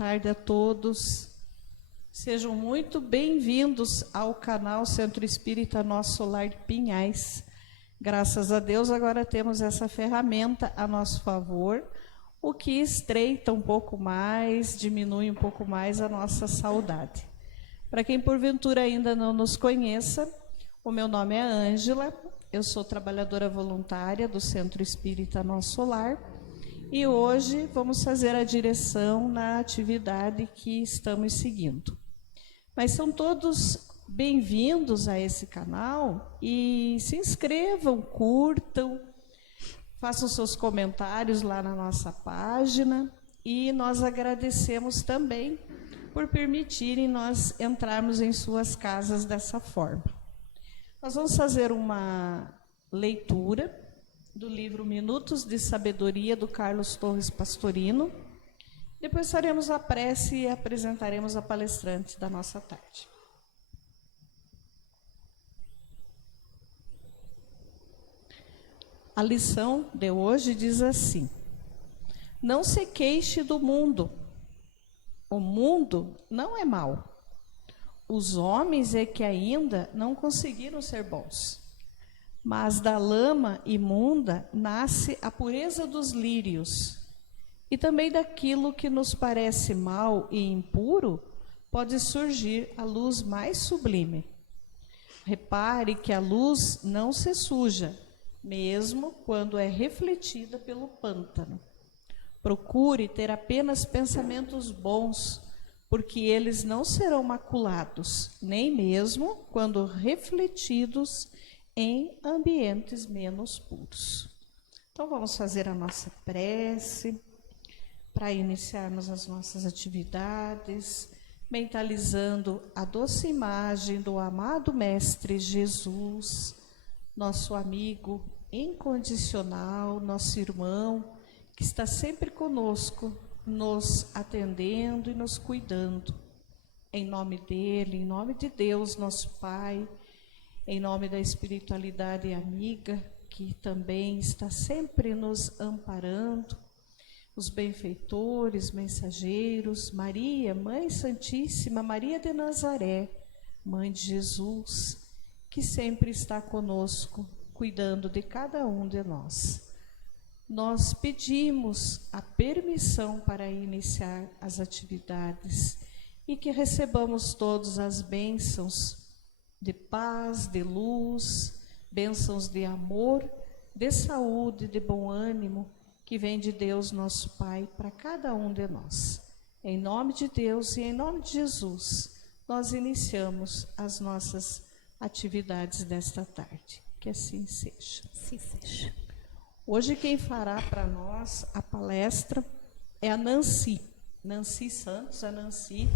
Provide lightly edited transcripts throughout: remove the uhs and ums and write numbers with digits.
tarde a todos. Sejam muito bem-vindos ao canal Centro Espírita Nosso Lar de Pinhais. Graças a Deus, agora temos essa ferramenta a nosso favor, o que estreita um pouco mais, diminui um pouco mais a nossa saudade. Para quem porventura ainda não nos conheça, o meu nome é Ângela, eu sou trabalhadora voluntária do Centro Espírita Nosso Lar e hoje vamos fazer a direção na atividade que estamos seguindo. Mas são todos bem-vindos a esse canal e se inscrevam, curtam, façam seus comentários lá na nossa página e nós agradecemos também por permitirem nós entrarmos em suas casas dessa forma. Nós vamos fazer uma leitura do livro Minutos de Sabedoria, do Carlos Torres Pastorino. Depois faremos a prece e apresentaremos a palestrante da nossa tarde. A lição de hoje diz assim: não se queixe do mundo. O mundo não é mau. Os homens é que ainda não conseguiram ser bons. Mas da lama imunda nasce a pureza dos lírios. E também daquilo que nos parece mau e impuro, pode surgir a luz mais sublime. Repare que a luz não se suja, mesmo quando é refletida pelo pântano. Procure ter apenas pensamentos bons, porque eles não serão maculados, nem mesmo quando refletidos em ambientes menos puros. Então vamos fazer a nossa prece para iniciarmos as nossas atividades, mentalizando a doce imagem do amado Mestre Jesus, nosso amigo incondicional, nosso irmão, que está sempre conosco, nos atendendo e nos cuidando. Em nome dele, em nome de Deus, nosso Pai, em nome da espiritualidade amiga, que também está sempre nos amparando, os benfeitores, mensageiros, Maria, Mãe Santíssima, Maria de Nazaré, Mãe de Jesus, que sempre está conosco, cuidando de cada um de nós. Nós pedimos a permissão para iniciar as atividades e que recebamos todas as bênçãos de paz, de luz, bênçãos de amor, de saúde, de bom ânimo, que vem de Deus nosso Pai para cada um de nós. Em nome de Deus e em nome de Jesus, nós iniciamos as nossas atividades desta tarde. Que assim seja. Assim seja. Hoje quem fará para nós a palestra é a Nancy Santos. A Nancy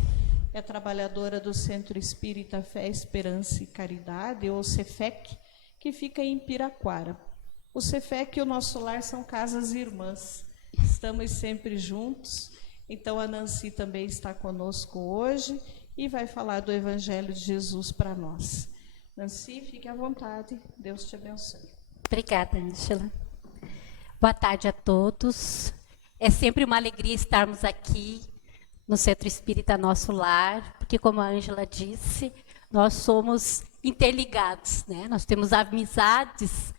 é trabalhadora do Centro Espírita Fé, Esperança e Caridade, ou CEFEC, que fica em Piraquara. O CEFEC e o Nosso Lar são casas irmãs, estamos sempre juntos, então a Nancy também está conosco hoje e vai falar do Evangelho de Jesus para nós. Nancy, fique à vontade, Deus te abençoe. Obrigada, Ângela. Boa tarde a todos. É sempre uma alegria estarmos aqui no Centro Espírita Nosso Lar, porque, como a Ângela disse, nós somos interligados, né? Nós temos amizades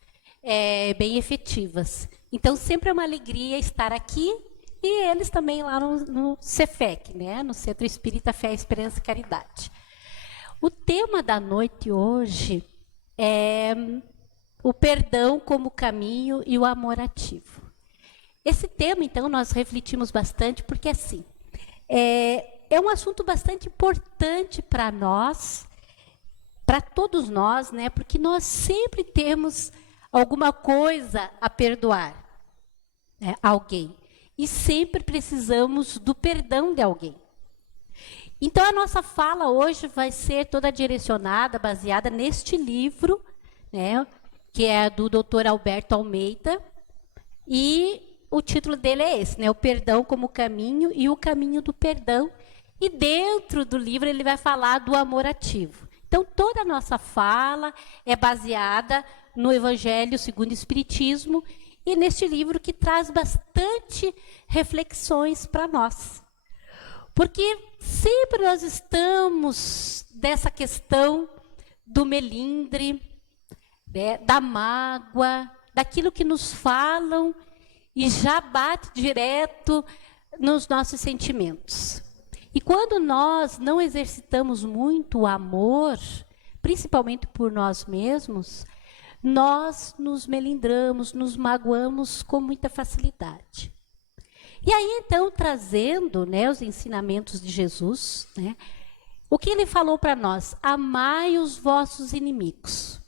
bem efetivas. Então, sempre é uma alegria estar aqui e eles também lá no CEFEC, né? No Centro Espírita Fé, Esperança e Caridade. O tema da noite hoje é o perdão como caminho e o amor ativo. Esse tema, então, nós refletimos bastante, porque, assim, é um assunto bastante importante para nós, para todos nós, né? Porque nós sempre temos alguma coisa a perdoar, né? Alguém. E sempre precisamos do perdão de alguém. Então, a nossa fala hoje vai ser toda direcionada, baseada neste livro, né? Que é do Dr. Alberto Almeida, e o título dele é esse, né? O perdão como caminho e o caminho do perdão. E dentro do livro ele vai falar do amor ativo. Então, toda a nossa fala é baseada no Evangelho segundo o Espiritismo e neste livro que traz bastante reflexões para nós. Porque sempre nós estamos dessa questão do melindre, né, da mágoa, daquilo que nos falam e já bate direto nos nossos sentimentos. E quando nós não exercitamos muito o amor, principalmente por nós mesmos, nós nos melindramos, nos magoamos com muita facilidade. E aí, então, trazendo, né, os ensinamentos de Jesus, né, o que ele falou para nós? Amai os vossos inimigos.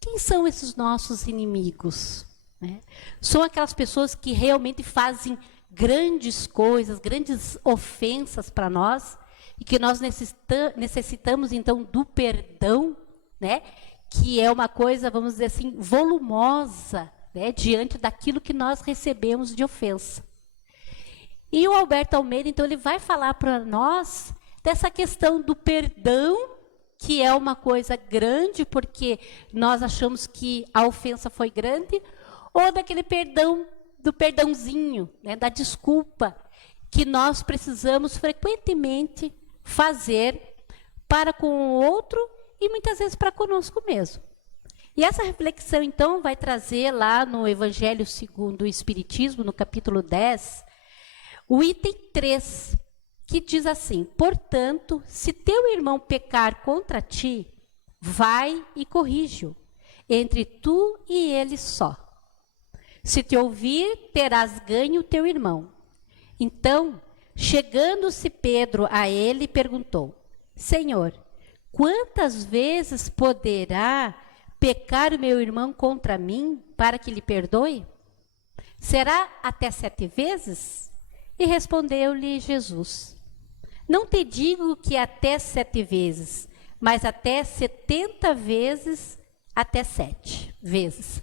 Quem são esses nossos inimigos? Né? São aquelas pessoas que realmente fazem grandes coisas, grandes ofensas para nós, e que nós necessitamos, então, do perdão, né? Que é uma coisa, vamos dizer assim, volumosa, né? Diante daquilo que nós recebemos de ofensa. E o Alberto Almeida, então, ele vai falar para nós dessa questão do perdão, que é uma coisa grande, porque nós achamos que a ofensa foi grande, ou daquele perdão, do perdãozinho, né, da desculpa, que nós precisamos frequentemente fazer para com o outro e muitas vezes para conosco mesmo. E essa reflexão, então, vai trazer lá no Evangelho segundo o Espiritismo, no capítulo 10, o item 3, que diz assim: portanto, se teu irmão pecar contra ti, vai e corrige-o, entre tu e ele só. Se te ouvir, terás ganho o teu irmão. Então, chegando-se Pedro a ele, perguntou: Senhor, quantas vezes poderá pecar o meu irmão contra mim para que lhe perdoe? Será até 7 vezes? E respondeu-lhe Jesus: não te digo que até 7 vezes, mas até 70 vezes, até 7 vezes.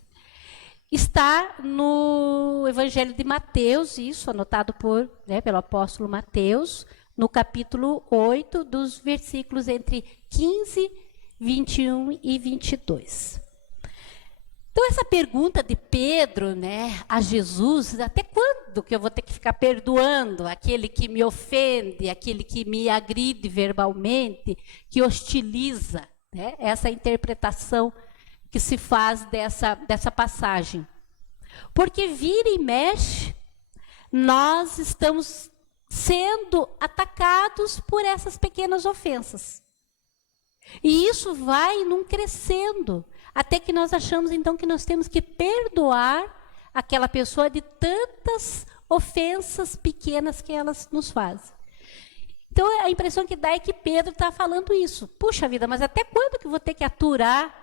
Está no Evangelho de Mateus, isso anotado pelo apóstolo Mateus, no capítulo 8, dos versículos entre 15, 21 e 22. Então, essa pergunta de Pedro, né, a Jesus: até quando que eu vou ter que ficar perdoando aquele que me ofende, aquele que me agride verbalmente, que hostiliza, né? Essa interpretação que se faz dessa passagem. Porque vira e mexe, nós estamos sendo atacados por essas pequenas ofensas. E isso vai num crescendo, até que nós achamos, então, que nós temos que perdoar aquela pessoa de tantas ofensas pequenas que elas nos fazem. Então, a impressão que dá é que Pedro está falando isso. Puxa vida, mas até quando que eu vou ter que aturar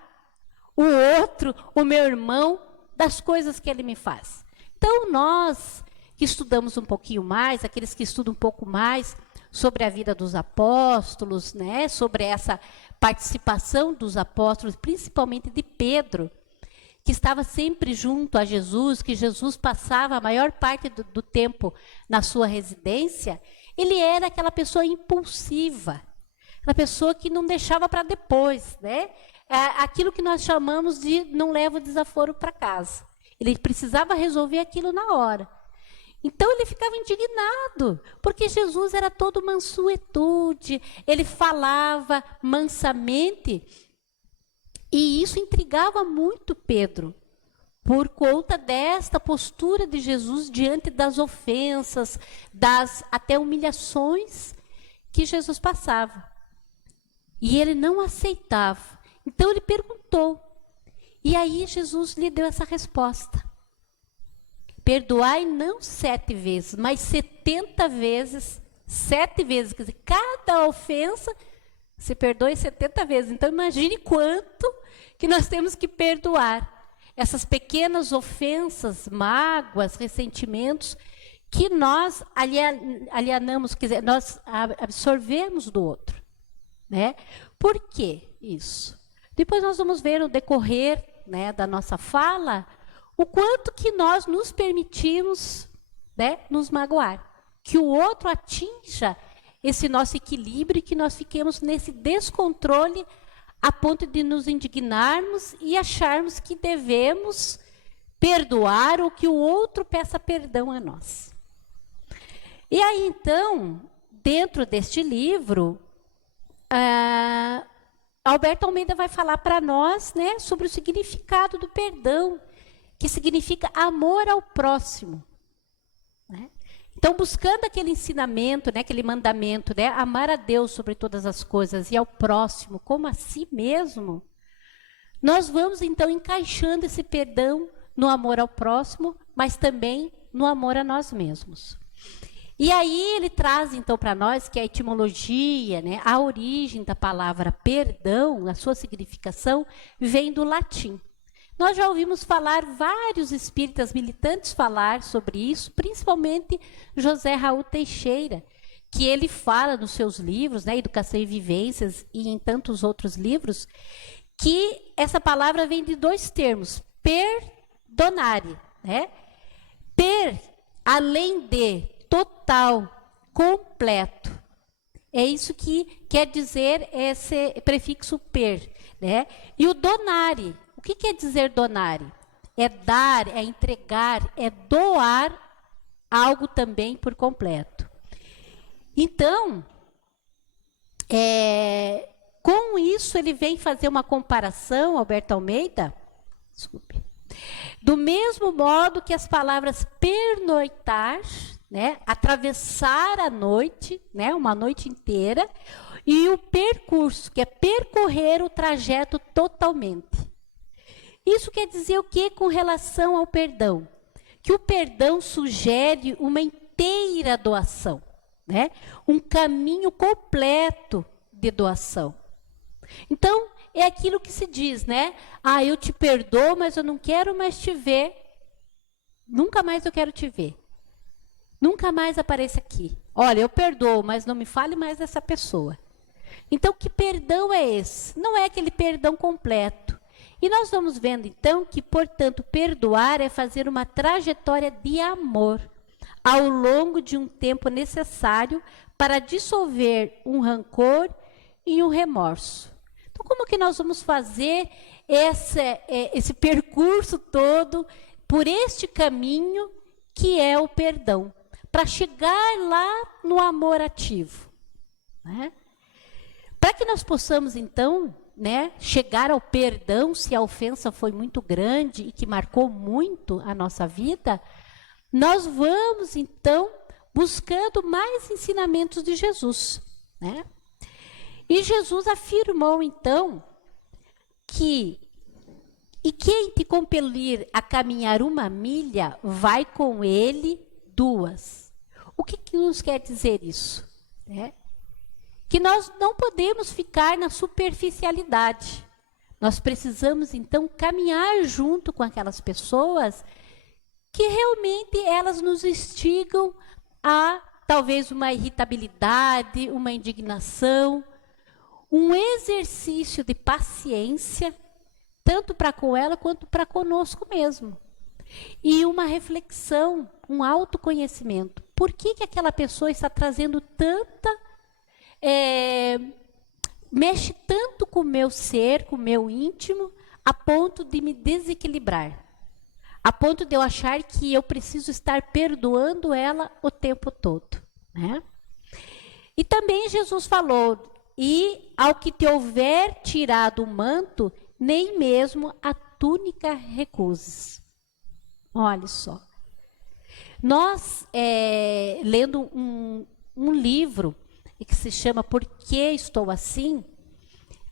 o outro, o meu irmão, das coisas que ele me faz? Então, nós que estudamos um pouquinho mais, aqueles que estudam um pouco mais sobre a vida dos apóstolos, né, sobre essa participação dos apóstolos, principalmente de Pedro, que estava sempre junto a Jesus, que Jesus passava a maior parte do tempo na sua residência, ele era aquela pessoa impulsiva, aquela pessoa que não deixava para depois, né? Aquilo que nós chamamos de não leva o desaforo para casa. Ele precisava resolver aquilo na hora. Então ele ficava indignado, porque Jesus era todo mansuetude, ele falava mansamente, e isso intrigava muito Pedro, por conta desta postura de Jesus diante das ofensas, das até humilhações que Jesus passava. E ele não aceitava. Então ele perguntou, e aí Jesus lhe deu essa resposta: perdoai não 7 vezes, mas 70 vezes, 7 vezes. Quer dizer, cada ofensa se perdoe 70 vezes. Então, imagine quanto que nós temos que perdoar. Essas pequenas ofensas, mágoas, ressentimentos, que nós alienamos, quer dizer, nós absorvemos do outro. Né? Por que isso? Depois nós vamos ver no decorrer, né, da nossa fala, o quanto que nós nos permitimos, né, nos magoar. Que o outro atinja esse nosso equilíbrio e que nós fiquemos nesse descontrole a ponto de nos indignarmos e acharmos que devemos perdoar ou que o outro peça perdão a nós. E aí, então, dentro deste livro, Alberto Almeida vai falar para nós, né, sobre o significado do perdão, que significa amor ao próximo, né? Então, buscando aquele ensinamento, né, aquele mandamento, né, amar a Deus sobre todas as coisas e ao próximo como a si mesmo, nós vamos, então, encaixando esse perdão no amor ao próximo, mas também no amor a nós mesmos. E aí ele traz, então, para nós que a etimologia, né, a origem da palavra perdão, a sua significação, vem do latim. Nós já ouvimos falar, vários espíritas militantes falar sobre isso, principalmente José Raul Teixeira, que ele fala nos seus livros, né, Educação e Vivências, e em tantos outros livros, que essa palavra vem de dois termos, perdonare, né? Per, além de, total, completo. É isso que quer dizer esse prefixo per, né? E o donare, o que quer dizer donare? É dar, é entregar, é doar algo também por completo. Então, com isso ele vem fazer uma comparação, Alberto Almeida, desculpe, do mesmo modo que as palavras pernoitar, né, atravessar a noite, né, uma noite inteira, e o percurso, que é percorrer o trajeto totalmente. Isso quer dizer o que com relação ao perdão? Que o perdão sugere uma inteira doação, né? Um caminho completo de doação. Então, é aquilo que se diz, né? Ah, eu te perdoo, mas eu não quero mais te ver. Nunca mais eu quero te ver. Nunca mais apareça aqui. Olha, eu perdoo, mas não me fale mais dessa pessoa. Então, que perdão é esse? Não é aquele perdão completo. E nós vamos vendo, então, que, portanto, perdoar é fazer uma trajetória de amor ao longo de um tempo necessário para dissolver um rancor e um remorso. Então, como que nós vamos fazer esse percurso todo por este caminho que é o perdão, para chegar lá no amor ativo, né? Para que nós possamos, então, né, chegar ao perdão, se a ofensa foi muito grande e que marcou muito a nossa vida, nós vamos, então, buscando mais ensinamentos de Jesus, né? E Jesus afirmou, então, que e quem te compelir a caminhar 1 milha, vai com ele 2. O que nos quer dizer isso? Né? Que nós não podemos ficar na superficialidade. Nós precisamos, então, caminhar junto com aquelas pessoas que realmente elas nos instigam a talvez uma irritabilidade, uma indignação, um exercício de paciência, tanto para com ela quanto para conosco mesmo. E uma reflexão, um autoconhecimento. Por que aquela pessoa está trazendo tanta... mexe tanto com o meu ser, com o meu íntimo, a ponto de me desequilibrar. A ponto de eu achar que eu preciso estar perdoando ela o tempo todo, né? E também Jesus falou, e ao que te houver tirado o manto, nem mesmo a túnica recuses. Olha só. Nós, lendo um livro que se chama Por que Estou Assim?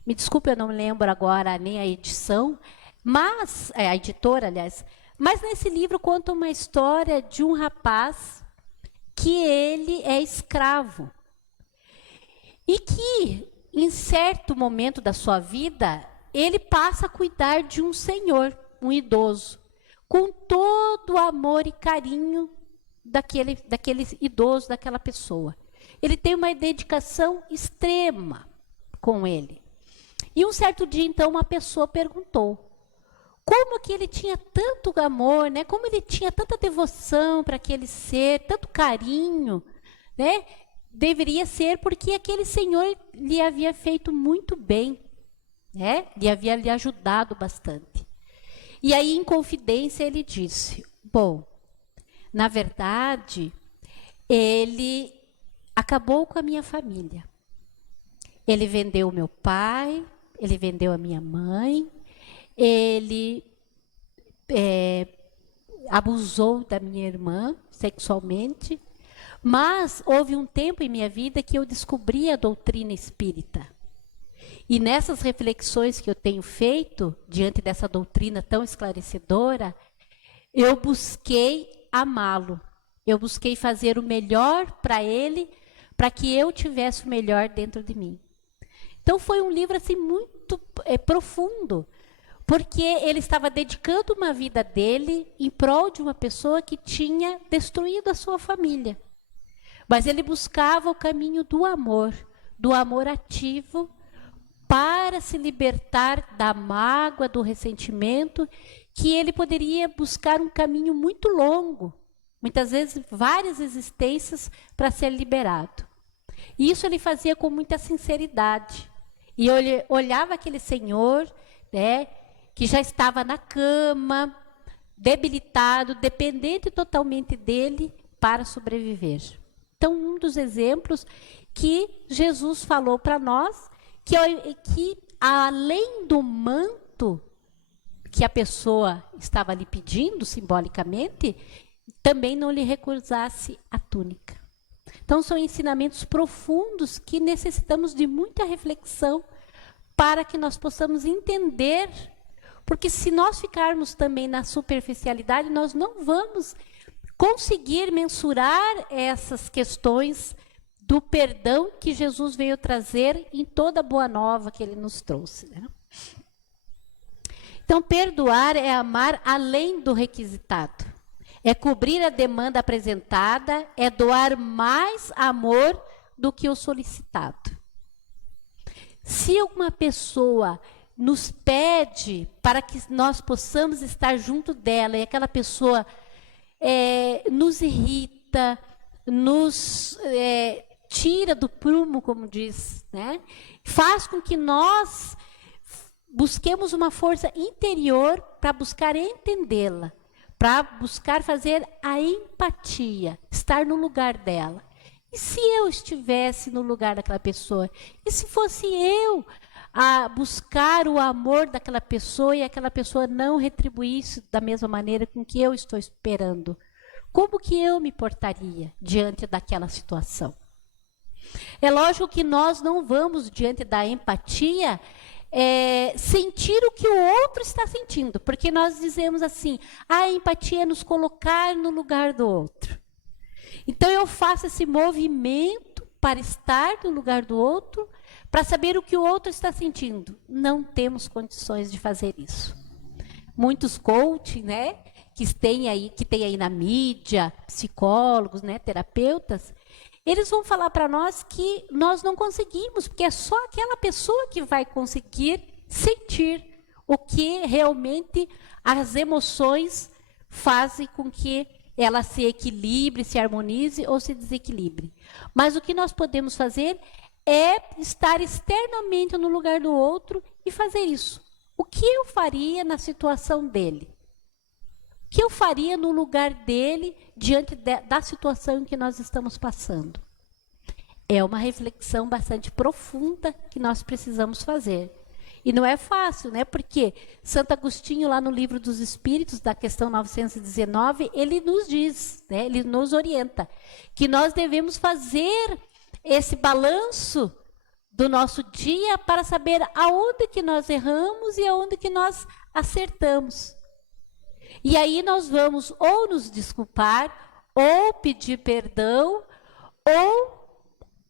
Me desculpe, eu não me lembro agora nem a edição, mas, a editora, aliás, mas nesse livro conta uma história de um rapaz que ele é escravo. E que, em certo momento da sua vida, ele passa a cuidar de um senhor, um idoso, com todo o amor e carinho daquele idoso, daquela pessoa. Ele tem uma dedicação extrema com ele. E um certo dia, então, uma pessoa perguntou como que ele tinha tanto amor, né? Como ele tinha tanta devoção para aquele ser, tanto carinho, né? Deveria ser porque aquele senhor lhe havia feito muito bem, né? Lhe ajudado bastante. E aí, em confidência, ele disse, bom, na verdade, ele acabou com a minha família. Ele vendeu meu pai, ele vendeu a minha mãe, ele abusou da minha irmã sexualmente, mas houve um tempo em minha vida que eu descobri a doutrina espírita. E nessas reflexões que eu tenho feito, diante dessa doutrina tão esclarecedora, eu busquei amá-lo. Eu busquei fazer o melhor para ele, para que eu tivesse o melhor dentro de mim. Então foi um livro assim muito profundo, porque ele estava dedicando uma vida dele em prol de uma pessoa que tinha destruído a sua família. Mas ele buscava o caminho do amor ativo, para se libertar da mágoa, do ressentimento, que ele poderia buscar um caminho muito longo, muitas vezes várias existências, para ser liberado. E isso ele fazia com muita sinceridade. E eu olhava aquele senhor, né, que já estava na cama, debilitado, dependente totalmente dele para sobreviver. Então, um dos exemplos que Jesus falou para nós, que além do manto que a pessoa estava lhe pedindo, simbolicamente, também não lhe recusasse a túnica. Então, são ensinamentos profundos que necessitamos de muita reflexão para que nós possamos entender, porque se nós ficarmos também na superficialidade, nós não vamos conseguir mensurar essas questões do perdão que Jesus veio trazer em toda a boa nova que ele nos trouxe, né? Então, perdoar é amar além do requisitado. É cobrir a demanda apresentada, é doar mais amor do que o solicitado. Se uma pessoa nos pede para que nós possamos estar junto dela e aquela pessoa nos irrita, nos tira do prumo, como diz, né? Faz com que nós busquemos uma força interior para buscar entendê-la, para buscar fazer a empatia, estar no lugar dela. E se eu estivesse no lugar daquela pessoa? E se fosse eu a buscar o amor daquela pessoa e aquela pessoa não retribuísse da mesma maneira com que eu estou esperando? Como que eu me portaria diante daquela situação? É lógico que nós não vamos, diante da empatia, sentir o que o outro está sentindo, porque nós dizemos assim, a empatia é nos colocar no lugar do outro. Então eu faço esse movimento para estar no lugar do outro, para saber o que o outro está sentindo. Não temos condições de fazer isso. Muitos coaching, né, que tem aí na mídia, psicólogos, né, terapeutas, eles vão falar para nós que nós não conseguimos, porque é só aquela pessoa que vai conseguir sentir o que realmente as emoções fazem com que ela se equilibre, se harmonize ou se desequilibre. Mas o que nós podemos fazer é estar externamente no lugar do outro e fazer isso. O que eu faria na situação dele? O que eu faria no lugar dele, diante da situação em que nós estamos passando? É uma reflexão bastante profunda que nós precisamos fazer. E não é fácil, né? Porque Santo Agostinho, lá no Livro dos Espíritos, da questão 919, ele nos diz, né? Ele nos orienta, que nós devemos fazer esse balanço do nosso dia para saber aonde que nós erramos e aonde que nós acertamos. E aí nós vamos ou nos desculpar, ou pedir perdão, ou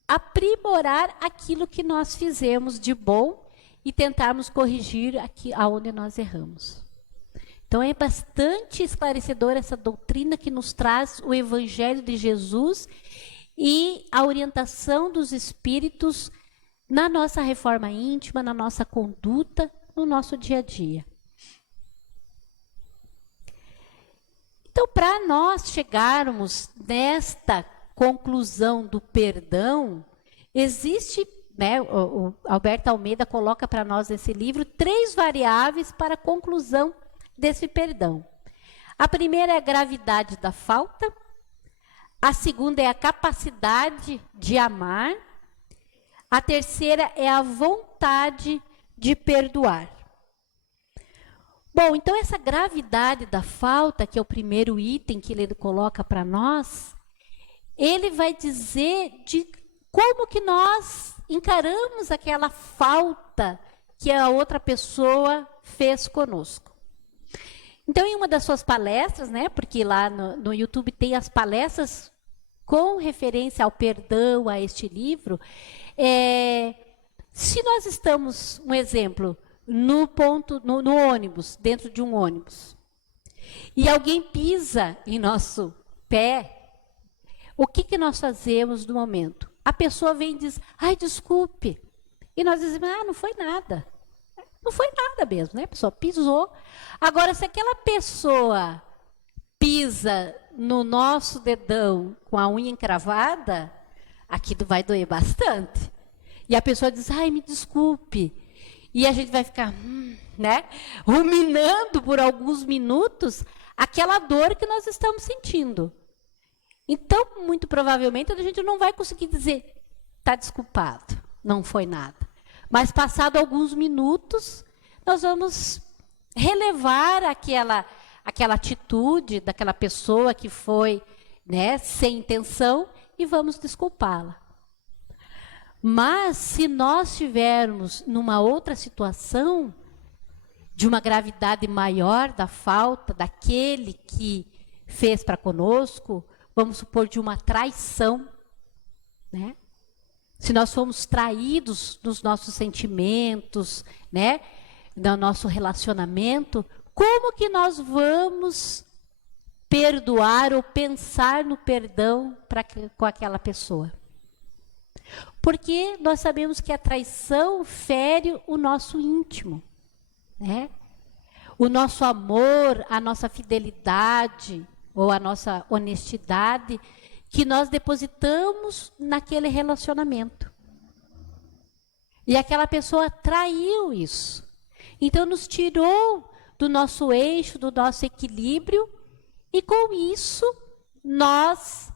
aprimorar aquilo que nós fizemos de bom e tentarmos corrigir aqui aonde nós erramos. Então é bastante esclarecedora essa doutrina que nos traz o Evangelho de Jesus e a orientação dos Espíritos na nossa reforma íntima, na nossa conduta, no nosso dia a dia. Então, para nós chegarmos nesta conclusão do perdão, existe, né, o Alberto Almeida coloca para nós nesse livro 3 variáveis para a conclusão desse perdão. A primeira é a gravidade da falta, A segunda é a capacidade de amar. A terceira é a vontade de perdoar. Bom, então essa gravidade da falta, que é o primeiro item que ele coloca para nós, ele vai dizer de como que nós encaramos aquela falta que a outra pessoa fez conosco. Então, em uma das suas palestras, né, porque lá no YouTube tem as palestras com referência ao perdão, a este livro, se nós estamos, um exemplo, no ônibus, dentro de um ônibus, e alguém pisa em nosso pé, o que nós fazemos no momento? A pessoa vem e diz, ai, desculpe. E nós dizemos, não foi nada. Não foi nada mesmo, né? A pessoa pisou. Agora, se aquela pessoa pisa no nosso dedão com a unha encravada, aquilo vai doer bastante. E a pessoa diz, ai, me desculpe. E a gente vai ficar, né, ruminando por alguns minutos aquela dor que nós estamos sentindo. Então, muito provavelmente, a gente não vai conseguir dizer, está desculpado, não foi nada. Mas, passado alguns minutos, nós vamos relevar aquela atitude daquela pessoa que foi, né, sem intenção e vamos desculpá-la. Mas, se nós estivermos numa outra situação, de uma gravidade maior da falta daquele que fez para conosco, vamos supor, de uma traição, né? Se nós fomos traídos nos nossos sentimentos, né, no nosso relacionamento, como que nós vamos perdoar ou pensar no perdão com aquela pessoa? Porque nós sabemos que a traição fere o nosso íntimo, né? O nosso amor, a nossa fidelidade ou a nossa honestidade que nós depositamos naquele relacionamento. E aquela pessoa traiu isso. Então, nos tirou do nosso eixo, do nosso equilíbrio, e com isso, nós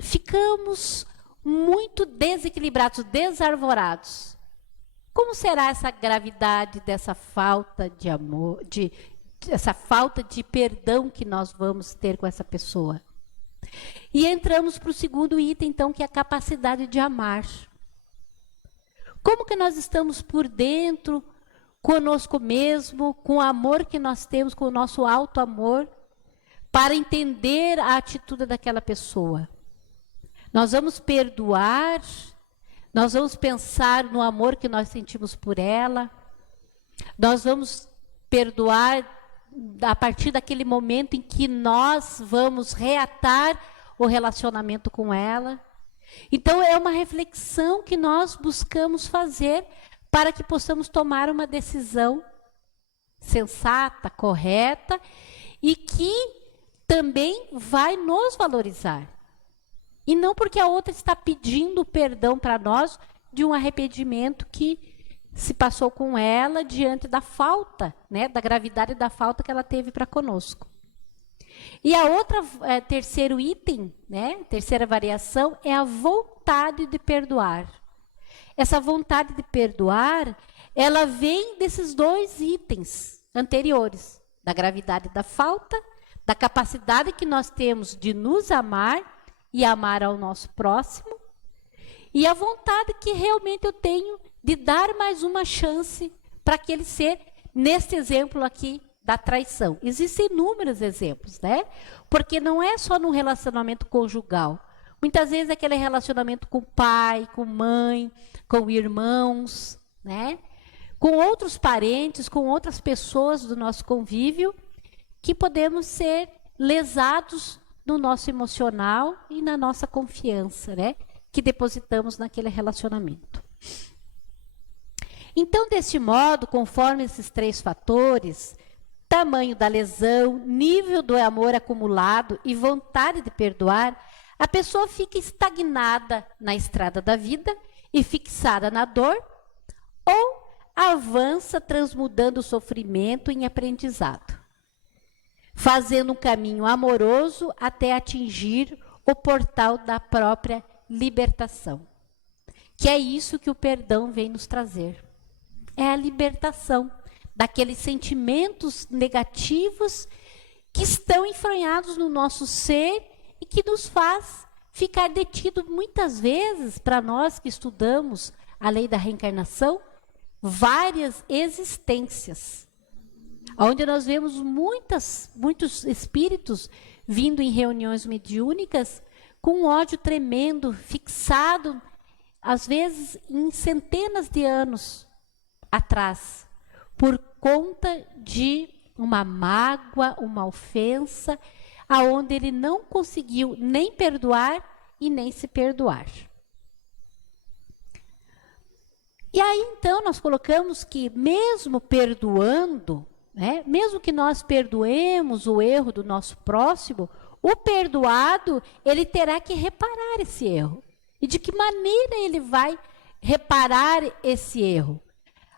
ficamos muito desequilibrados, desarvorados. Como será essa gravidade dessa falta de amor, essa falta de perdão que nós vamos ter com essa pessoa? E entramos para o segundo item, então, que é a capacidade de amar. Como que nós estamos por dentro, conosco mesmo, com o amor que nós temos, com o nosso alto amor, para entender a atitude daquela pessoa? Nós vamos perdoar, nós vamos pensar no amor que nós sentimos por ela, nós vamos perdoar a partir daquele momento em que nós vamos reatar o relacionamento com ela. Então, é uma reflexão que nós buscamos fazer para que possamos tomar uma decisão sensata, correta e que também vai nos valorizar. E não porque a outra está pedindo perdão para nós de um arrependimento que se passou com ela diante da falta, né, da gravidade da falta que ela teve para conosco. E a outra, terceiro item, né, terceira variação, é a vontade de perdoar. Essa vontade de perdoar, ela vem desses dois itens anteriores, da gravidade da falta, da capacidade que nós temos de nos amar e amar ao nosso próximo, e a vontade que realmente eu tenho de dar mais uma chance para aquele ser, neste exemplo aqui da traição. Existem inúmeros exemplos, né? Porque não é só no relacionamento conjugal. Muitas vezes é aquele relacionamento com pai, com mãe, com irmãos, né? Com outros parentes, com outras pessoas do nosso convívio, que podemos ser lesados no nosso emocional e na nossa confiança, né? Que depositamos naquele relacionamento. Então, deste modo, conforme esses três fatores, tamanho da lesão, nível do amor acumulado e vontade de perdoar, a pessoa fica estagnada na estrada da vida e fixada na dor, ou avança transmudando o sofrimento em aprendizado. fazendo um caminho amoroso até atingir o portal da própria libertação. Que é isso que o perdão vem nos trazer. É a libertação daqueles sentimentos negativos que estão enfranhados no nosso ser e que nos faz ficar detido muitas vezes, para nós que estudamos a lei da reencarnação, várias existências. Onde nós vemos muitos espíritos vindo em reuniões mediúnicas com um ódio tremendo, fixado, às vezes em centenas de anos atrás, por conta de uma mágoa, uma ofensa, aonde ele não conseguiu nem perdoar e nem se perdoar. E aí, então, nós colocamos que mesmo perdoando, né, mesmo que nós perdoemos o erro do nosso próximo, o perdoado, ele terá que reparar esse erro. E de que maneira ele vai reparar esse erro?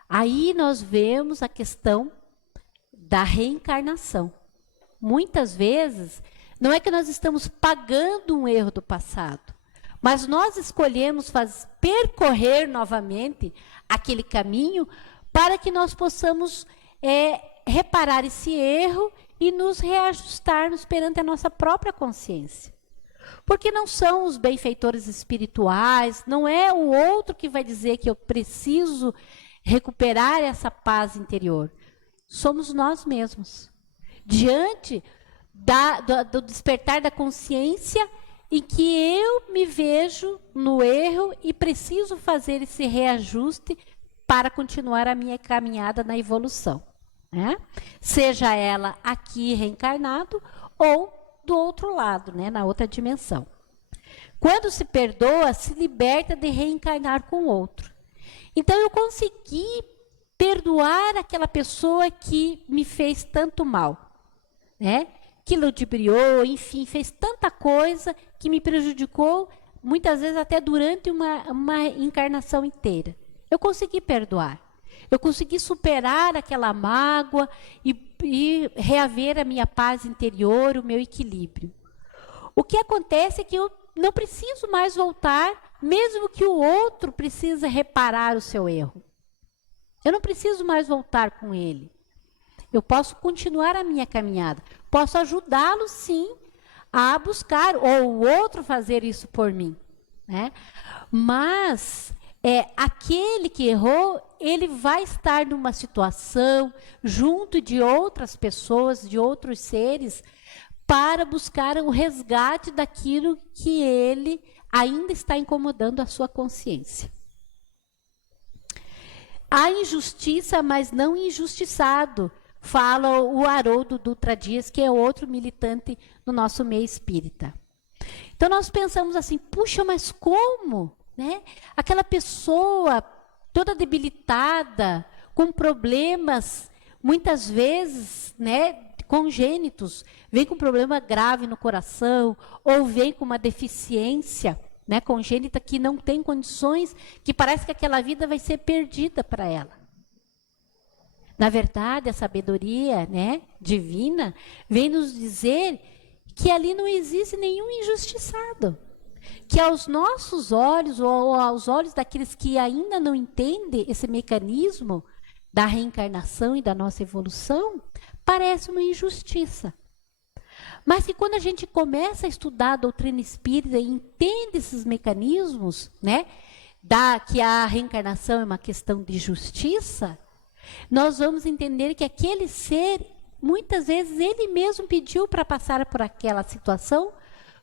Aí nós vemos a questão da reencarnação. Muitas vezes, não é que nós estamos pagando um erro do passado, mas nós escolhemos percorrer novamente aquele caminho para que nós possamos reparar esse erro e nos reajustarmos perante a nossa própria consciência. Porque não são os benfeitores espirituais, não é o outro que vai dizer que eu preciso recuperar essa paz interior. Somos nós mesmos. Diante do despertar da consciência, em que eu me vejo no erro e preciso fazer esse reajuste para continuar a minha caminhada na evolução. Né? Seja ela aqui reencarnado ou do outro lado, né? Na outra dimensão. Quando se perdoa, se liberta de reencarnar com o outro. Então eu consegui perdoar aquela pessoa que me fez tanto mal, né? Que ludibriou, enfim, fez tanta coisa que me prejudicou, muitas vezes até durante uma encarnação inteira. Eu consegui perdoar. Eu consegui superar aquela mágoa e reaver a minha paz interior, o meu equilíbrio. O que acontece é que eu não preciso mais voltar, mesmo que o outro precise reparar o seu erro. Eu não preciso mais voltar com ele. Eu posso continuar a minha caminhada. Posso ajudá-lo, sim, a buscar, ou o outro fazer isso por mim. Né? Mas aquele que errou, ele vai estar numa situação, junto de outras pessoas, de outros seres, para buscar o resgate daquilo que ele ainda está incomodando a sua consciência. Há injustiça, mas não injustiçado, fala o Haroldo Dutra Dias, que é outro militante no nosso meio espírita. Então nós pensamos assim, puxa, mas como? Né? Aquela pessoa toda debilitada, com problemas, muitas vezes, né, congênitos, vem com um problema grave no coração, ou vem com uma deficiência, né, congênita, que não tem condições, que parece que aquela vida vai ser perdida para ela. Na verdade, a sabedoria, né, divina vem nos dizer que ali não existe nenhum injustiçado. Que aos nossos olhos, ou aos olhos daqueles que ainda não entendem esse mecanismo da reencarnação e da nossa evolução, parece uma injustiça. Mas que quando a gente começa a estudar a doutrina espírita e entende esses mecanismos, né, que a reencarnação é uma questão de justiça, nós vamos entender que aquele ser, muitas vezes, ele mesmo pediu para passar por aquela situação,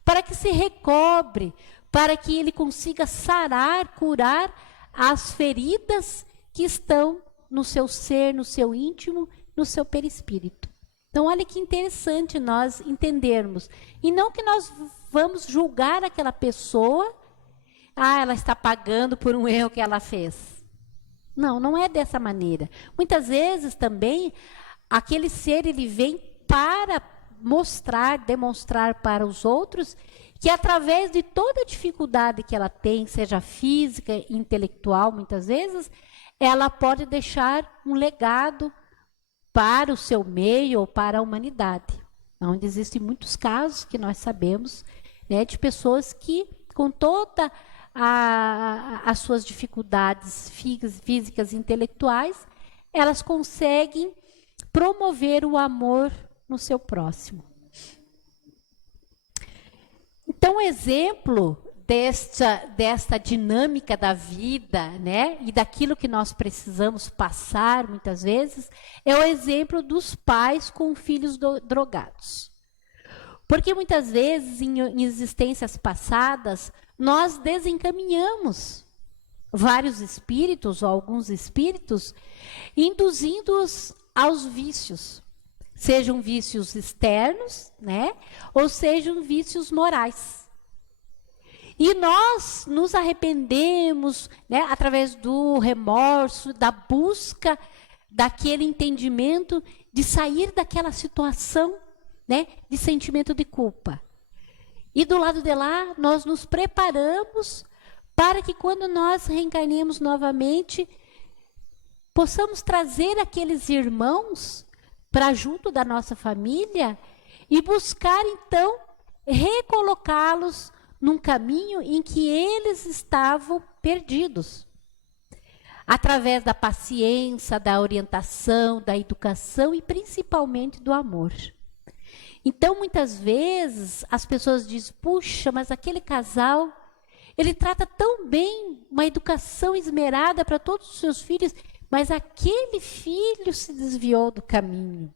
para que se recobre, para que ele consiga sarar, curar as feridas que estão no seu ser, no seu íntimo, no seu perispírito. Então, olha que interessante nós entendermos. E não que nós vamos julgar aquela pessoa, ela está pagando por um erro que ela fez. Não, não é dessa maneira. Muitas vezes também, aquele ser, ele vem para demonstrar para os outros que através de toda a dificuldade que ela tem, seja física, intelectual, muitas vezes, ela pode deixar um legado para o seu meio ou para a humanidade. onde existem muitos casos que nós sabemos, né, de pessoas que, com toda as suas dificuldades físicas e intelectuais, elas conseguem promover o amor no seu próximo. Então, um exemplo desta dinâmica da vida, né, e daquilo que nós precisamos passar muitas vezes, é o exemplo dos pais com filhos drogados. Porque muitas vezes, em existências passadas, nós desencaminhamos vários espíritos, ou alguns espíritos, induzindo-os aos vícios, sejam vícios externos, né, ou sejam vícios morais. E nós nos arrependemos, né, através do remorso, da busca daquele entendimento de sair daquela situação, né, de sentimento de culpa. E do lado de lá, nós nos preparamos para que quando nós reencarnemos novamente, possamos trazer aqueles irmãos para junto da nossa família e buscar, então, recolocá-los num caminho em que eles estavam perdidos. Através da paciência, da orientação, da educação e principalmente do amor. Então, muitas vezes, as pessoas dizem, puxa, mas aquele casal, ele trata tão bem, uma educação esmerada para todos os seus filhos, mas aquele filho se desviou do caminho.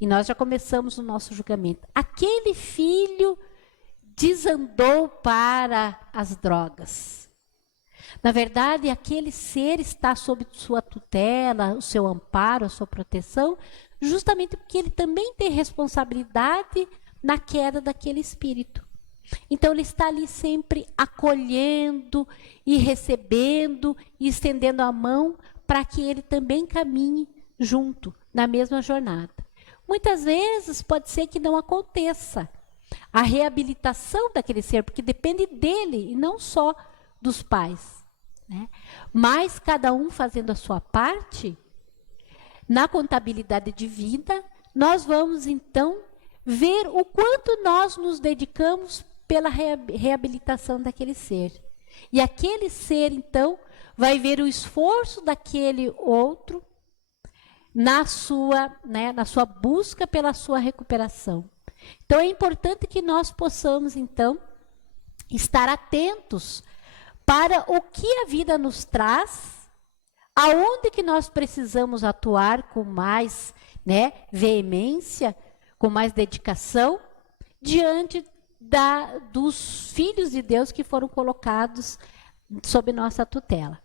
E nós já começamos o nosso julgamento. Aquele filho desandou para as drogas. Na verdade, aquele ser está sob sua tutela, o seu amparo, a sua proteção, justamente porque ele também tem responsabilidade na queda daquele espírito. Então, ele está ali sempre acolhendo e recebendo e estendendo a mão para que ele também caminhe junto, na mesma jornada. Muitas vezes pode ser que não aconteça a reabilitação daquele ser, porque depende dele e não só dos pais, né? Mas cada um fazendo a sua parte, na contabilidade de vida, nós vamos então ver o quanto nós nos dedicamos pela reabilitação daquele ser. E aquele ser, então, vai ver o esforço daquele outro na sua busca pela sua recuperação. Então, é importante que nós possamos, então, estar atentos para o que a vida nos traz, aonde que nós precisamos atuar com mais, né, veemência, com mais dedicação, diante dos filhos de Deus que foram colocados sob nossa tutela.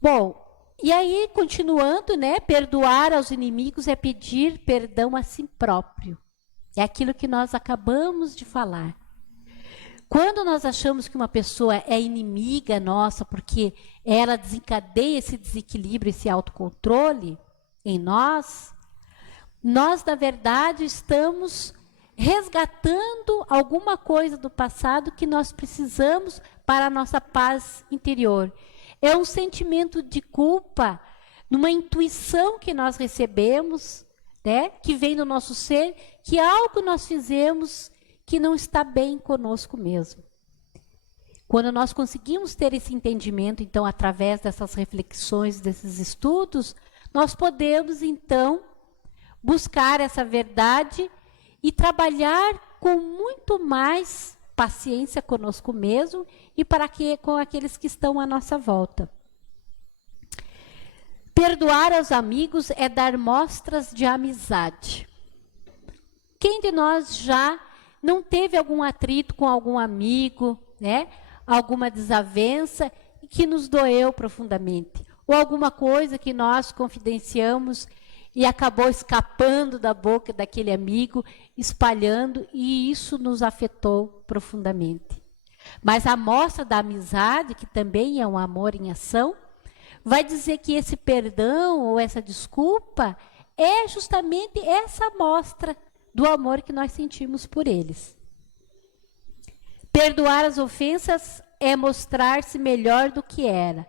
Bom, e aí, continuando, né, perdoar aos inimigos é pedir perdão a si próprio. É aquilo que nós acabamos de falar. Quando nós achamos que uma pessoa é inimiga nossa porque ela desencadeia esse desequilíbrio, esse autocontrole em nós, na verdade, estamos resgatando alguma coisa do passado que nós precisamos para a nossa paz interior. É um sentimento de culpa, numa intuição que nós recebemos, né, que vem do nosso ser, que algo nós fizemos que não está bem conosco mesmo. Quando nós conseguimos ter esse entendimento, então, através dessas reflexões, desses estudos, nós podemos, então, buscar essa verdade e trabalhar com muito mais paciência conosco mesmo e com aqueles que estão à nossa volta. Perdoar aos amigos é dar mostras de amizade. Quem de nós já não teve algum atrito com algum amigo, né? Alguma desavença que nos doeu profundamente? Ou alguma coisa que nós confidenciamos e acabou escapando da boca daquele amigo, espalhando, e isso nos afetou profundamente. Mas a mostra da amizade, que também é um amor em ação, vai dizer que esse perdão ou essa desculpa é justamente essa mostra do amor que nós sentimos por eles. Perdoar as ofensas é mostrar-se melhor do que era.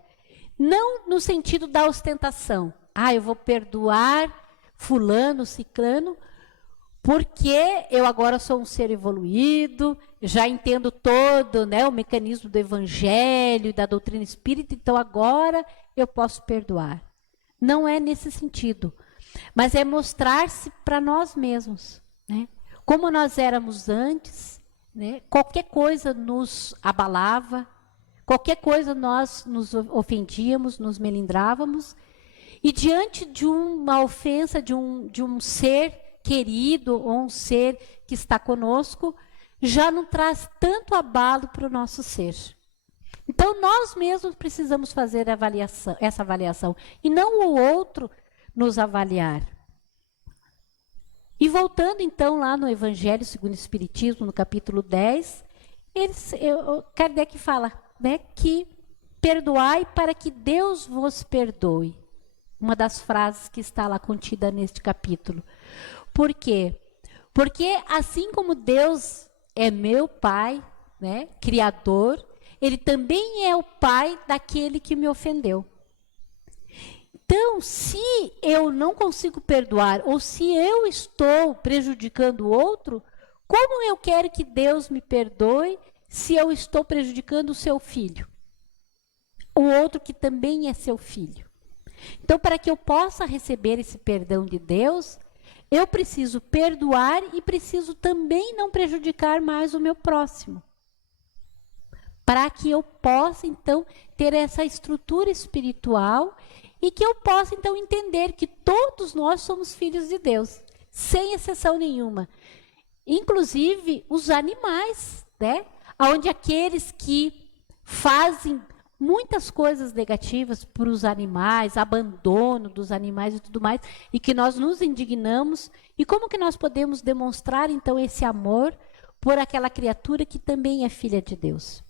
Não no sentido da ostentação. Eu vou perdoar fulano, ciclano, porque eu agora sou um ser evoluído, já entendo todo, né, o mecanismo do evangelho e da doutrina espírita, então agora eu posso perdoar. Não é nesse sentido, mas é mostrar-se para nós mesmos, né? Como nós éramos antes, né? Qualquer coisa nos abalava, qualquer coisa nós nos ofendíamos, nos melindrávamos, e diante de uma ofensa de um ser querido ou um ser que está conosco, já não traz tanto abalo para o nosso ser. Então, nós mesmos precisamos fazer essa avaliação, e não o outro nos avaliar. E voltando, então, lá no Evangelho segundo o Espiritismo, no capítulo 10, Kardec fala, né, que perdoai para que Deus vos perdoe. Uma das frases que está lá contida neste capítulo. Por quê? Porque assim como Deus é meu Pai, né, Criador, Ele também é o Pai daquele que me ofendeu. Então, se eu não consigo perdoar, ou se eu estou prejudicando o outro, como eu quero que Deus me perdoe se eu estou prejudicando o seu filho? O outro que também é seu filho. Então, para que eu possa receber esse perdão de Deus, eu preciso perdoar e preciso também não prejudicar mais o meu próximo. Para que eu possa, então, ter essa estrutura espiritual e que eu possa, então, entender que todos nós somos filhos de Deus, sem exceção nenhuma. Inclusive os animais, né? Onde aqueles que fazem muitas coisas negativas para os animais, abandono dos animais e tudo mais, e que nós nos indignamos, e como que nós podemos demonstrar, então, esse amor por aquela criatura que também é filha de Deus?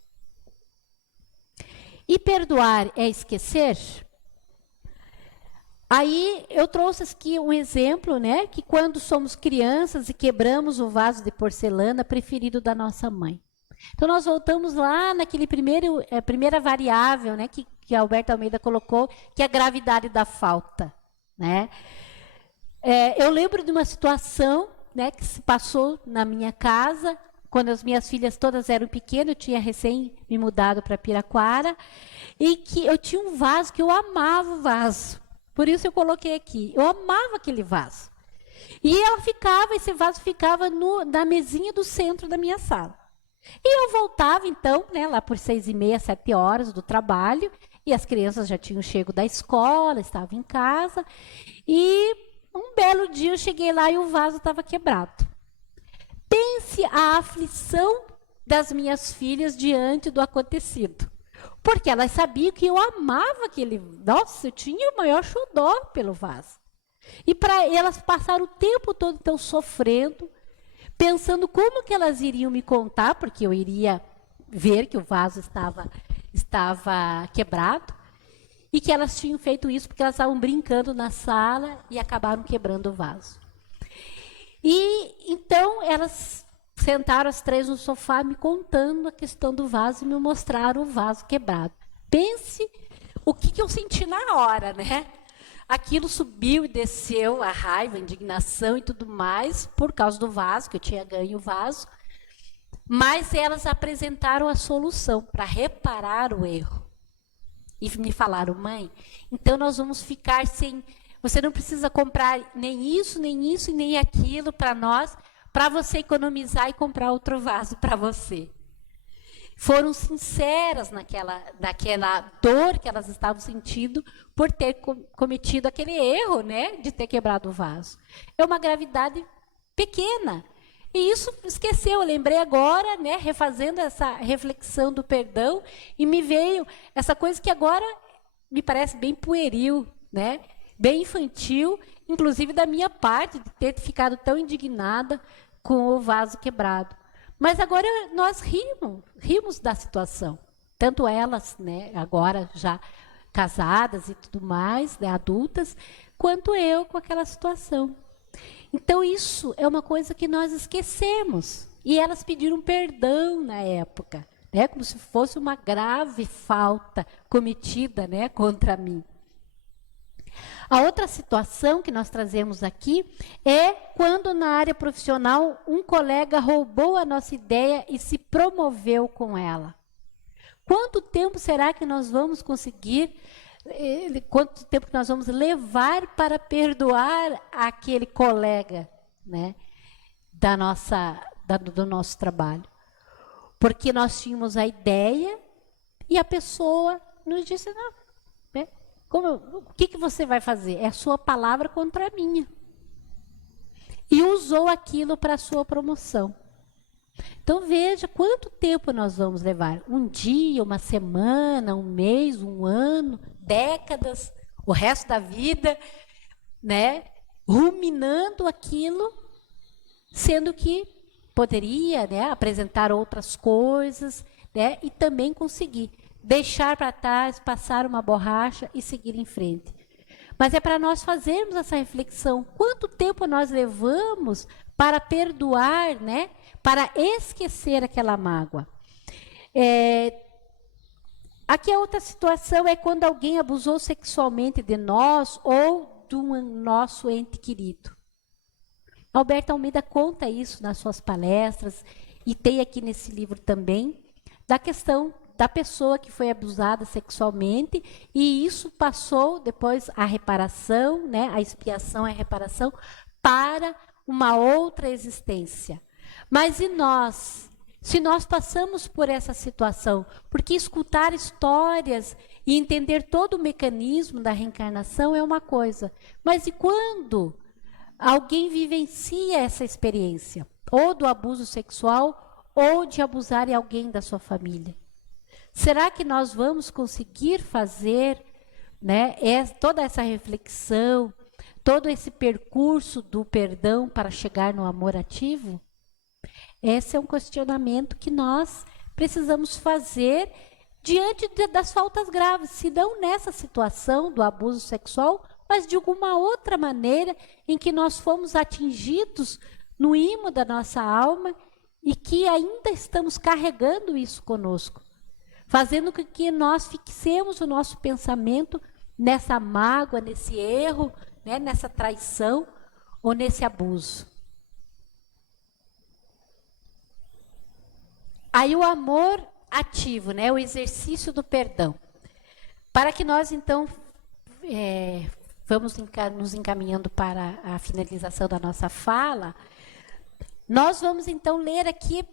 E perdoar é esquecer? Aí eu trouxe aqui um exemplo, né, que quando somos crianças e quebramos o vaso de porcelana preferido da nossa mãe. Então, nós voltamos lá naquele primeira variável, né, que Alberto Almeida colocou, que é a gravidade da falta, né? Eu lembro de uma situação, né, que se passou na minha casa, quando as minhas filhas todas eram pequenas, eu tinha recém me mudado para Piraquara, e que eu tinha um vaso que eu amava o vaso. Por isso eu coloquei aqui. Eu amava aquele vaso. E esse vaso ficava na mesinha do centro da minha sala. E eu voltava, então, né, lá por 6h30, 7 horas do trabalho, e as crianças já tinham chego da escola, estavam em casa, e um belo dia eu cheguei lá e o vaso estava quebrado. Pense a aflição das minhas filhas diante do acontecido. Porque elas sabiam que eu amava aquele... Nossa, eu tinha o maior xodó pelo vaso. E elas passaram o tempo todo, então, sofrendo, pensando como que elas iriam me contar, porque eu iria ver que o vaso estava quebrado, e que elas tinham feito isso porque elas estavam brincando na sala e acabaram quebrando o vaso. E então elas sentaram as três no sofá me contando a questão do vaso e me mostraram o vaso quebrado. Pense o que eu senti na hora, né? Aquilo subiu e desceu, a raiva, a indignação e tudo mais, por causa do vaso, que eu tinha ganho o vaso. Mas elas apresentaram a solução para reparar o erro. E me falaram, mãe, então nós vamos ficar sem... Você não precisa comprar nem isso e nem aquilo para nós, para você economizar e comprar outro vaso para você. Foram sinceras naquela dor que elas estavam sentindo por ter cometido aquele erro, né, de ter quebrado o vaso. É uma gravidade pequena. E isso esqueceu, eu lembrei agora, né, refazendo essa reflexão do perdão, e me veio essa coisa que agora me parece bem pueril, né, bem infantil, inclusive da minha parte, de ter ficado tão indignada com o vaso quebrado. Mas agora nós rimos da situação. Tanto elas, né, agora já casadas e tudo mais, né, adultas, quanto eu com aquela situação. Então isso é uma coisa que nós esquecemos. E elas pediram perdão na época, né, como se fosse uma grave falta cometida, né, contra mim. A outra situação que nós trazemos aqui é quando na área profissional um colega roubou a nossa ideia e se promoveu com ela. Quanto tempo será que nós vamos conseguir, quanto tempo que nós vamos levar para perdoar aquele colega, né, do nosso trabalho? Porque nós tínhamos a ideia e a pessoa nos disse, não, né, o que você vai fazer? É a sua palavra contra a minha. E usou aquilo para a sua promoção. Então veja quanto tempo nós vamos levar. Um dia, uma semana, um mês, um ano, décadas, o resto da vida, né, ruminando aquilo, sendo que poderia, né, apresentar outras coisas, né, e também conseguir deixar para trás, passar uma borracha e seguir em frente. Mas é para nós fazermos essa reflexão. Quanto tempo nós levamos para perdoar, né? Para esquecer aquela mágoa. Aqui a outra situação é quando alguém abusou sexualmente de nós ou do nosso ente querido. Alberto Almeida conta isso nas suas palestras e tem aqui nesse livro também, da questão da pessoa que foi abusada sexualmente, e isso passou depois a reparação, né, a expiação e a reparação para uma outra existência. Mas e nós? Se nós passamos por essa situação, porque escutar histórias e entender todo o mecanismo da reencarnação é uma coisa, mas e quando alguém vivencia essa experiência, ou do abuso sexual, ou de abusar em alguém da sua família? Será que nós vamos conseguir fazer, né, toda essa reflexão, todo esse percurso do perdão para chegar no amor ativo? Esse é um questionamento que nós precisamos fazer diante das faltas graves, se não nessa situação do abuso sexual, mas de alguma outra maneira em que nós fomos atingidos no imo da nossa alma e que ainda estamos carregando isso conosco, fazendo com que nós fixemos o nosso pensamento nessa mágoa, nesse erro, né, nessa traição ou nesse abuso. Aí o amor ativo, né, o exercício do perdão. Para que nós, então, vamos nos encaminhando para a finalização da nossa fala, nós vamos, então, ler aqui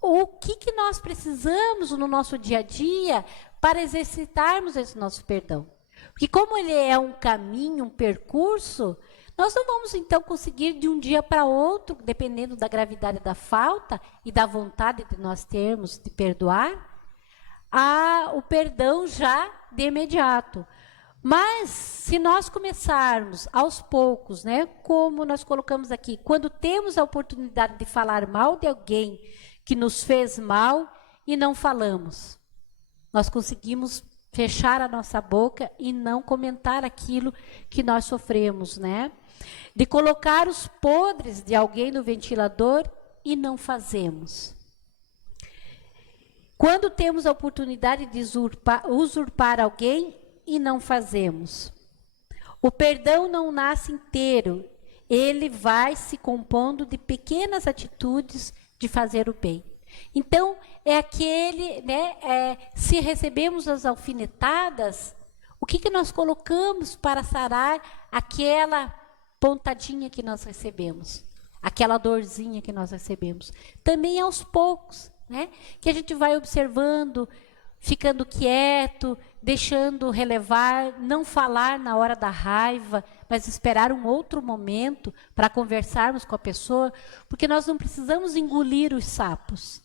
o que nós precisamos no nosso dia a dia para exercitarmos esse nosso perdão. Porque como ele é um caminho, um percurso, nós não vamos então conseguir de um dia para outro, dependendo da gravidade da falta e da vontade de nós termos de perdoar, o perdão já de imediato. Mas se nós começarmos aos poucos, né, como nós colocamos aqui, quando temos a oportunidade de falar mal de alguém que nos fez mal e não falamos, nós conseguimos fechar a nossa boca e não comentar aquilo que nós sofremos, né? De colocar os podres de alguém no ventilador e não fazemos. Quando temos a oportunidade de usurpar alguém e não fazemos. O perdão não nasce inteiro, ele vai se compondo de pequenas atitudes de fazer o bem. Então, é aquele, né, se recebemos as alfinetadas, o que nós colocamos para sarar aquela pontadinha que nós recebemos, aquela dorzinha que nós recebemos? Também aos poucos, né, que a gente vai observando, ficando quieto, deixando relevar, não falar na hora da raiva, mas esperar um outro momento para conversarmos com a pessoa, porque nós não precisamos engolir os sapos.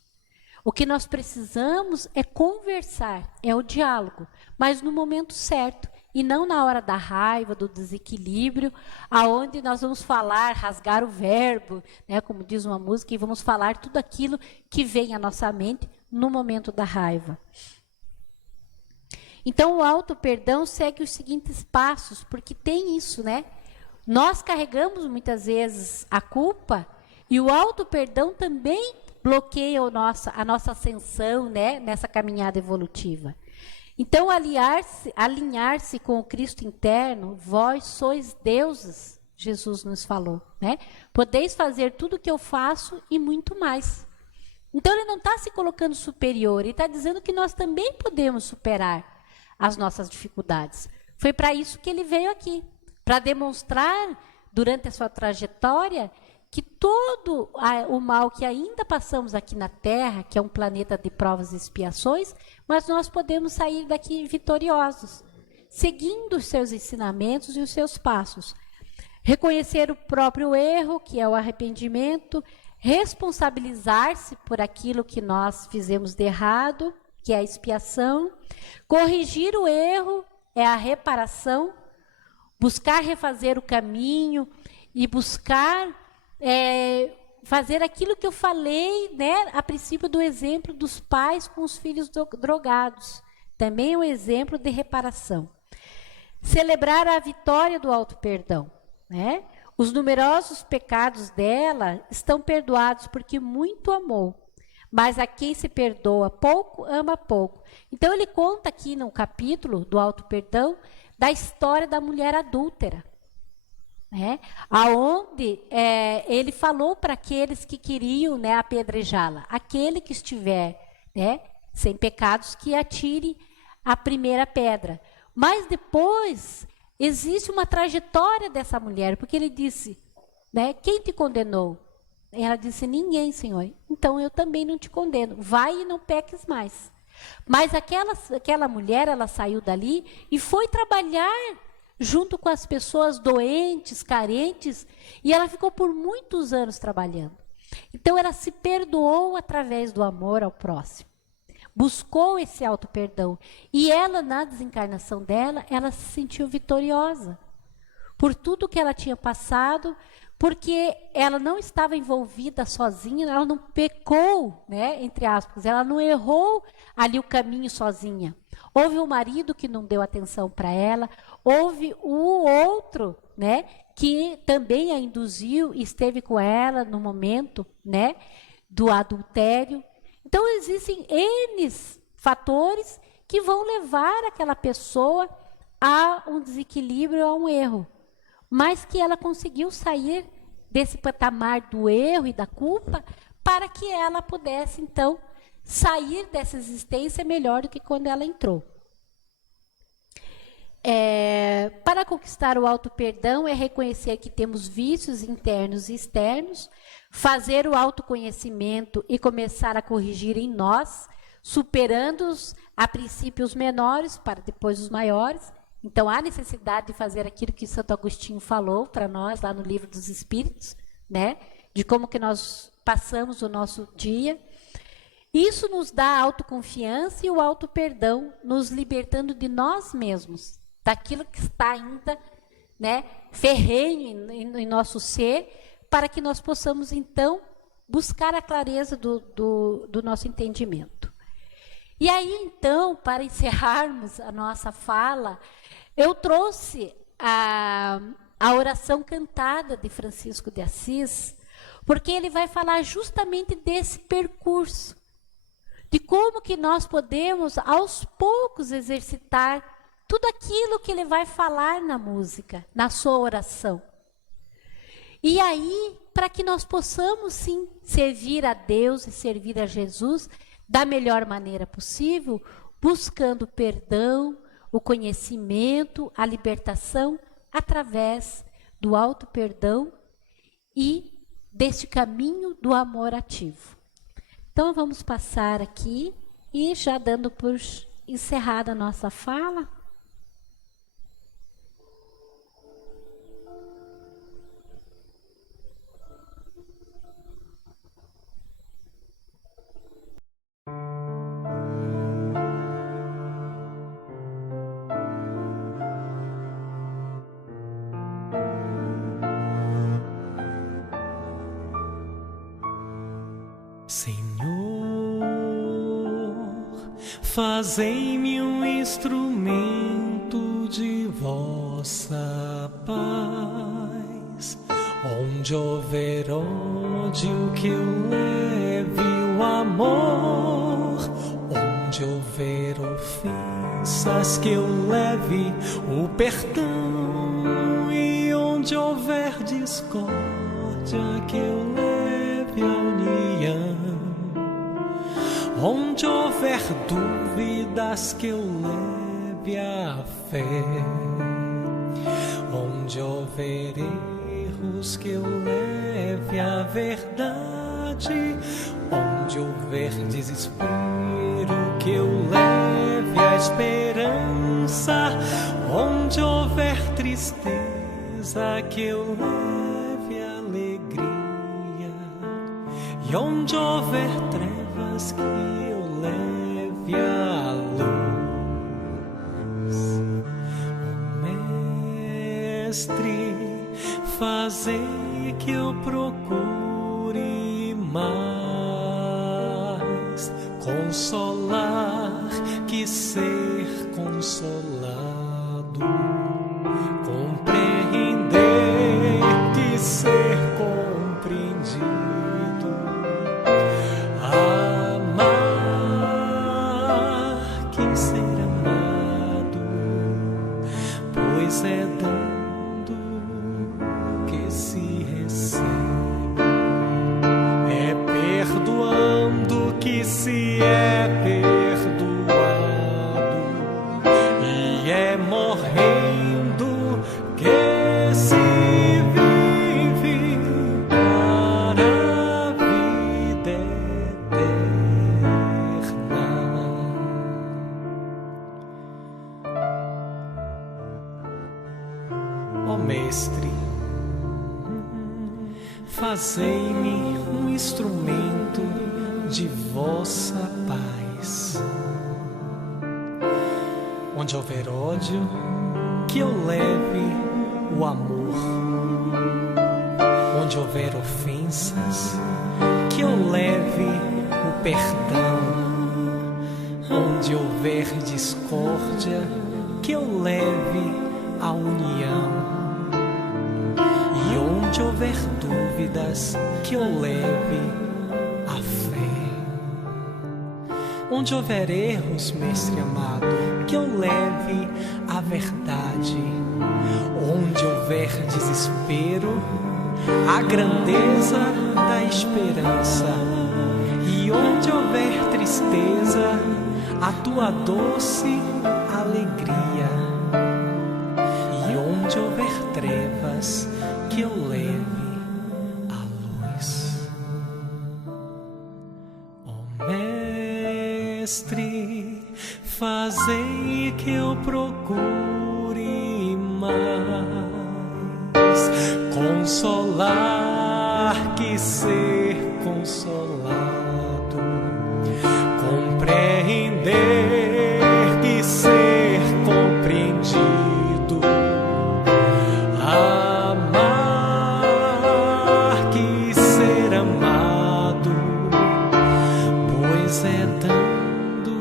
O que nós precisamos é conversar, é o diálogo, mas no momento certo, e não na hora da raiva, do desequilíbrio, aonde nós vamos falar, rasgar o verbo, né, como diz uma música, e vamos falar tudo aquilo que vem à nossa mente no momento da raiva. Então, o auto-perdão segue os seguintes passos, porque tem isso, né? Nós carregamos muitas vezes a culpa, e o auto-perdão também bloqueia a nossa ascensão, né, nessa caminhada evolutiva. Então, alinhar-se com o Cristo interno, vós sois deuses, Jesus nos falou, né? Podeis fazer tudo o que eu faço e muito mais. Então, ele não está se colocando superior, ele está dizendo que nós também podemos superar as nossas dificuldades. Foi para isso que ele veio aqui, para demonstrar, durante a sua trajetória, que todo o mal que ainda passamos aqui na Terra, que é um planeta de provas e expiações, mas nós podemos sair daqui vitoriosos, seguindo os seus ensinamentos e os seus passos. Reconhecer o próprio erro, que é o arrependimento, responsabilizar-se por aquilo que nós fizemos de errado, que é a expiação, corrigir o erro, é a reparação, buscar refazer o caminho e buscar fazer aquilo que eu falei, né, a princípio do exemplo dos pais com os filhos drogados. Também é um exemplo de reparação. Celebrar a vitória do auto-perdão, né? Os numerosos pecados dela estão perdoados porque muito amou. Mas a quem se perdoa pouco, ama pouco. Então, ele conta aqui no capítulo do auto-perdão da história da mulher adúltera, né? Aonde ele falou para aqueles que queriam, né, apedrejá-la: aquele que estiver, né, sem pecados, que atire a primeira pedra. Mas depois existe uma trajetória dessa mulher, porque ele disse, né, quem te condenou? Ela disse, ninguém, Senhor. Então eu também não te condeno. Vai e não peques mais. Mas aquela mulher, ela saiu dali e foi trabalhar junto com as pessoas doentes, carentes, e ela ficou por muitos anos trabalhando. Então ela se perdoou através do amor ao próximo. Buscou esse auto-perdão. E ela, na desencarnação dela, ela se sentiu vitoriosa por tudo que ela tinha passado, porque ela não estava envolvida sozinha, ela não pecou, né, entre aspas, ela não errou ali o caminho sozinha. Houve um marido que não deu atenção para ela, houve o outro, né, que também a induziu e esteve com ela no momento, né, do adultério. Então, existem N fatores que vão levar aquela pessoa a um desequilíbrio, a um erro. Mas que ela conseguiu sair desse patamar do erro e da culpa para que ela pudesse, então, sair dessa existência melhor do que quando ela entrou. Para conquistar o auto-perdão é reconhecer que temos vícios internos e externos, fazer o autoconhecimento e começar a corrigir em nós, superando-os a princípios menores para depois os maiores. Então, há necessidade de fazer aquilo que Santo Agostinho falou para nós, lá no Livro dos Espíritos, né? De como que nós passamos o nosso dia. Isso nos dá a autoconfiança e o auto-perdão, nos libertando de nós mesmos, daquilo que está ainda, né, ferrenho em nosso ser, para que nós possamos, então, buscar a clareza do nosso entendimento. E aí, então, para encerrarmos a nossa fala, eu trouxe a oração cantada de Francisco de Assis, porque ele vai falar justamente desse percurso, de como que nós podemos, aos poucos, exercitar tudo aquilo que ele vai falar na música, na sua oração. E aí, para que nós possamos, sim, servir a Deus e servir a Jesus da melhor maneira possível, buscando perdão, o conhecimento, a libertação, através do auto-perdão e deste caminho do amor ativo. Então, vamos passar aqui e já dando por encerrada a nossa fala. Fazei-me um instrumento de vossa paz. Onde houver ódio, que eu leve o amor. Onde houver ofensa, esperanças que eu leve o perdão, e onde houver discórdia que eu leve a união, onde houver dúvidas que eu leve a fé, onde houver erros que eu leve a verdade, onde houver desespero que eu leve a esperança, onde houver tristeza que eu leve a alegria, e onde houver trevas que eu leve a luz. Oh, Mestre, fazei que eu procure mais consolar que ser consolado, compreender que ser compreendido, amar que ser amado, pois é dando que se recebe, é perdoando que se é perdoado, e é morrendo que se vive para a vida eterna. Ó Mestre, fazei-me um instrumento de vossa paz. Onde houver ódio, que eu leve o amor. Onde houver ofensas, que eu leve o perdão. Onde houver discórdia, que eu leve a união. E onde houver dúvidas, que eu leve a fé. Onde houver erros, Mestre amado, que eu leve a verdade. Onde houver desespero, a grandeza da esperança. E onde houver tristeza, a tua doce alegria. E onde houver trevas, que eu leve a luz. Ó Mestre, fazei que eu procure mais consolar que ser consolado, compreender que ser compreendido, amar que ser amado, pois é dando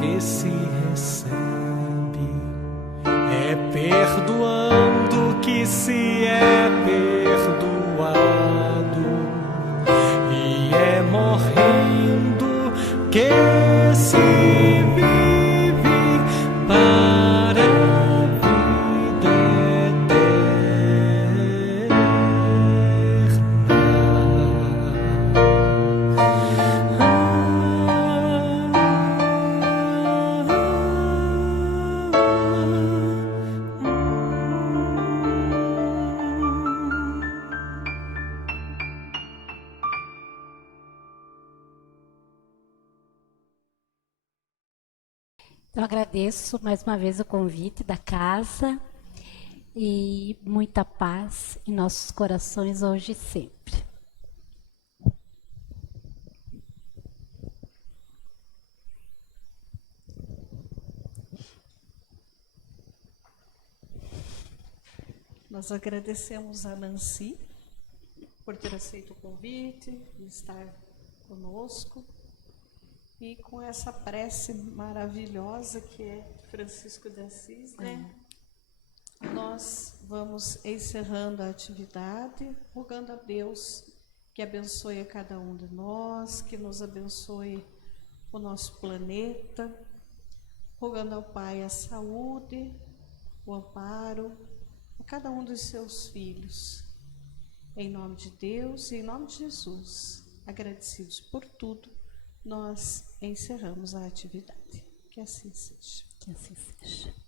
que se recebe, é perdoando que se é perdoado, e é morrendo que se vive para a vida Eu agradeço mais uma vez o convite da casa e muita paz em nossos corações hoje e sempre. Nós agradecemos a Nancy por ter aceito o convite, de estar conosco. E com essa prece maravilhosa que é Francisco de Assis, né? Nós vamos encerrando a atividade, rogando a Deus que abençoe a cada um de nós, que nos abençoe o nosso planeta, rogando ao Pai a saúde, o amparo a cada um dos seus filhos. Em nome de Deus e em nome de Jesus, agradecidos por tudo, nós encerramos a atividade. Que assim seja. Que assim seja.